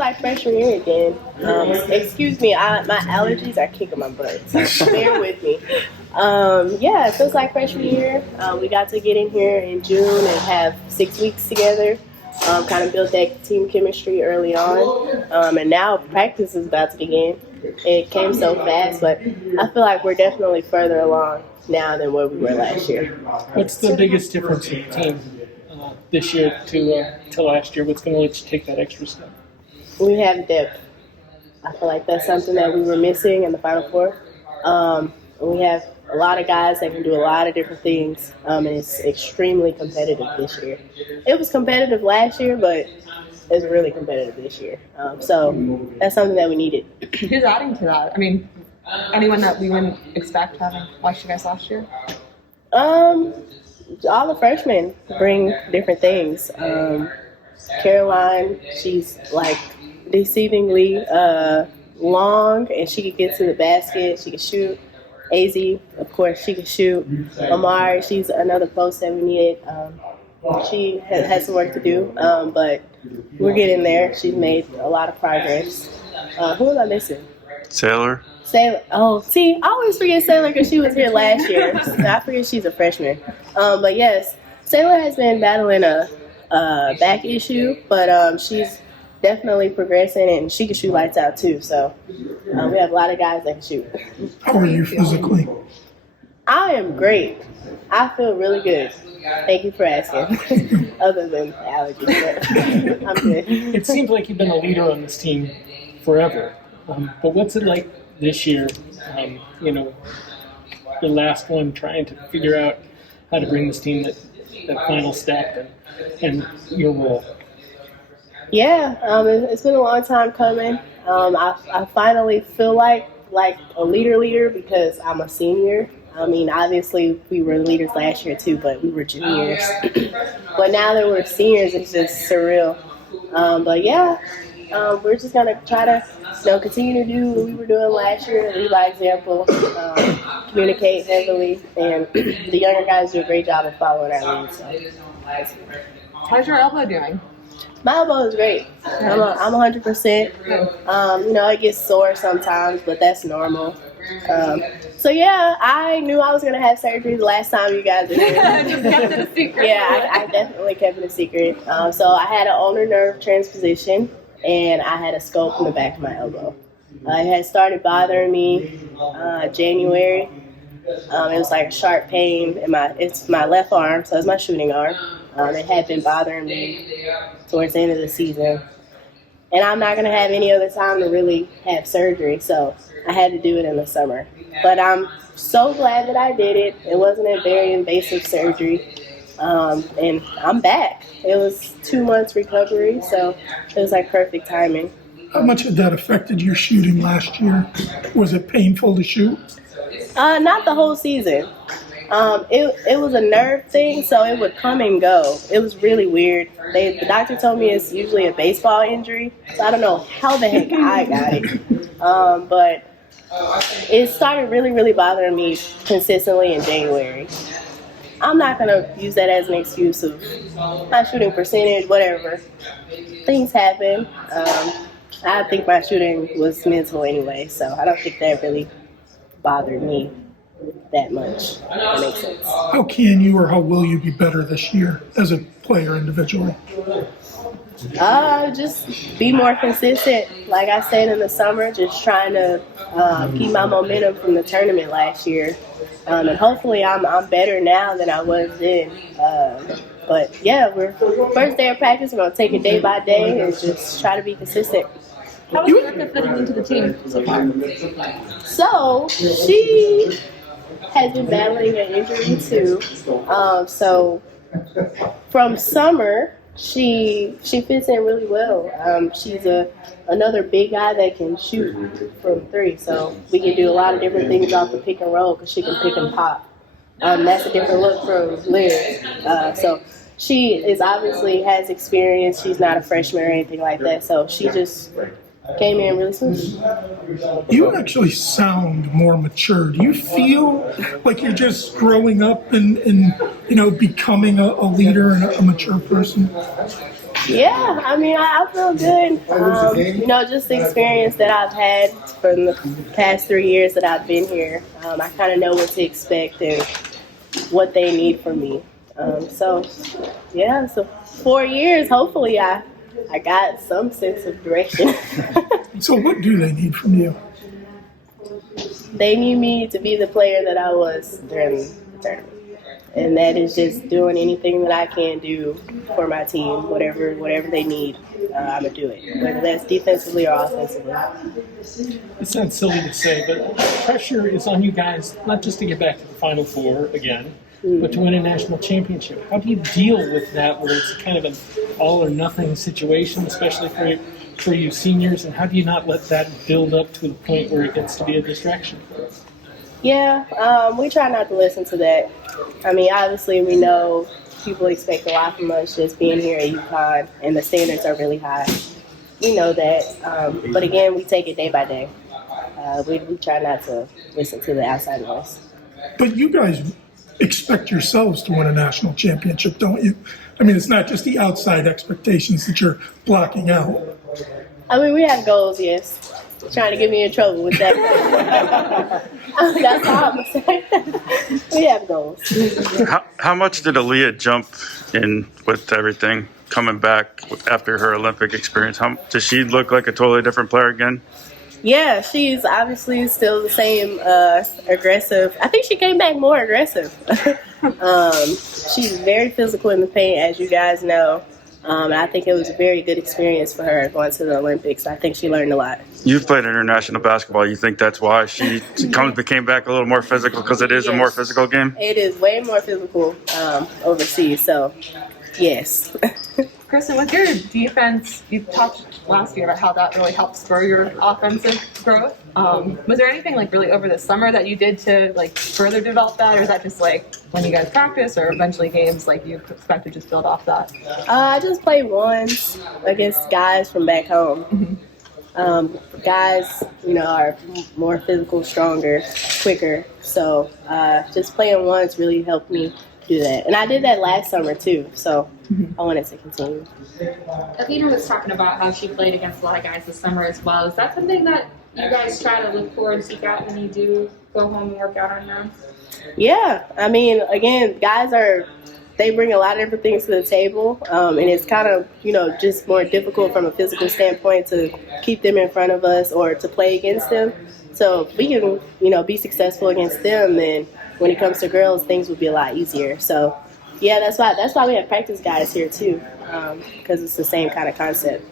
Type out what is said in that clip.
like freshman year again. Excuse me, my allergies are kicking my butt, so bear with me. Yeah, it feels like freshman year. We got to get in here in June and have 6 weeks together. Kind of built that team chemistry early on, and now practice is about to begin. It came so fast, but I feel like we're definitely further along now than where we were last year. What's the biggest difference in the team this year to last year? What's going to let you take that extra step? We have depth. I feel like that's something that we were missing in the Final Four. We have a lot of guys that can do a lot of different things, and it's extremely competitive this year. It was competitive last year, but it's really competitive this year. So that's something that we needed. Who's adding to that? I mean, anyone that we wouldn't expect having watched you guys last year? All the freshmen bring different things. Caroline, she's like deceivingly long, and she can get to the basket. She can shoot. AZ, of course, she can shoot. Amari, she's another post that we needed. She has some work to do, but we're getting there. She's made a lot of progress. Who was I missing? Sailor. Oh, see, I always forget Sailor because she was here last year. I forget she's a freshman. But yes, Sailor has been battling a back issue, but she's definitely progressing, and she can shoot lights out too. So we have a lot of guys that can shoot. How are you physically? I am great. I feel really good. Thank you for asking. Other than allergies, but I'm good. It seems like you've been a leader on this team forever. But what's it like this year? The last one, trying to figure out how to bring this team that final step and your role. Yeah, it's been a long time coming. I finally feel like a leader because I'm a senior. I mean, obviously we were leaders last year too, but we were juniors. But now that we're seniors, it's just surreal. But yeah, we're just gonna try to continue to do what we were doing last year, lead by example, communicate heavily, and the younger guys do a great job of following our lead. So. How's your elbow doing? My elbow is great. I'm 100%. It gets sore sometimes, but that's normal. So yeah, I knew I was gonna have surgery the last time you guys were here. Just kept it a secret. Yeah, I definitely kept it a secret. So I had an ulnar nerve transposition, and I had a scope in the back of my elbow. It had started bothering me January. It was like a sharp pain in it's my left arm, so it's my shooting arm. It had been bothering me towards the end of the season. And I'm not going to have any other time to really have surgery, so I had to do it in the summer. But I'm so glad that I did it. It wasn't a very invasive surgery, and I'm back. It was 2 months recovery, so it was like perfect timing. How much had that affected your shooting last year? Was it painful to shoot? Not the whole season. It was a nerve thing, so it would come and go. It was really weird. The doctor told me it's usually a baseball injury, so I don't know how the heck I got it. But it started really, really bothering me consistently in January. I'm not going to use that as an excuse of my shooting percentage, whatever. Things happen. I think my shooting was mental anyway, so I don't think that really bothered me that much. That makes sense. How can you or how will you be better this year as a player individually? Just be more consistent. Like I said in the summer, just trying to keep my momentum from the tournament last year. And hopefully I'm better now than I was then. But yeah, we're first day of practice. We're going to take it day by day and just try to be consistent. How was Erica fitting into the team so far? So she has been battling an injury too. So from summer, she fits in really well. She's another big guy that can shoot from three. So we can do a lot of different things off the pick and roll because she can pick and pop. That's a different look from Liz. So she is obviously has experience. She's not a freshman or anything like that. So she just came in really smooth. You actually sound more mature. Do you feel like you're just growing up and becoming a leader and a mature person? Yeah, I mean, I feel good. Just the experience that I've had from the past 3 years that I've been here. I kind of know what to expect and what they need from me. So 4 years, hopefully I got some sense of direction. So what do they need from you? They need me to be the player that I was during the tournament. And that is just doing anything that I can do for my team, whatever they need, I'm going to do it, whether that's defensively or offensively. It sounds silly to say, but pressure is on you guys, not just to get back to the Final Four again, but to win a national championship. How do you deal with that where it's kind of an all or nothing situation, especially for you seniors, and how do you not let that build up to the point where it gets to be a distraction? Yeah, we try not to listen to that. I mean, obviously we know people expect a lot from us just being here at UConn, and the standards are really high. We know that. But again, we take it day by day. We try not to listen to the outside noise. But you guys expect yourselves to win a national championship, don't you? I mean, it's not just the outside expectations that you're blocking out. I mean, we have goals, yes. Trying to get me in trouble with that. That's all I'm going to say. We have goals. How much did Aaliyah jump in with everything coming back after her Olympic experience? Does she look like a totally different player again? Yeah, she's obviously still the same aggressive. I think she came back more aggressive. She's very physical in the paint, as you guys know. And I think it was a very good experience for her going to the Olympics. I think she learned a lot. You've played international basketball. You think that's why she came back a little more physical, because it is a more physical game? It is way more physical overseas, so yes. Christyn, with your defense, you talked last year about how that really helped spur your offensive growth. Was there anything really over the summer that you did to further develop that, or is that just when you guys practice or eventually games you expect to just build off that? I just played ones against guys from back home. Guys, are more physical, stronger, quicker. So just playing ones really helped me do that. And I did that last summer too, so I wanted to continue. Athena was talking about how she played against a lot of guys this summer as well. Is that something that you guys try to look for and seek out when you do go home and work out on them? Yeah, I mean, again, guys they bring a lot of different things to the table, and it's kind of, just more difficult from a physical standpoint to keep them in front of us or to play against them. So if we can, be successful against them, then when it comes to girls, things would be a lot easier. So, yeah, that's why we have practice guys here too, because it's the same kind of concept.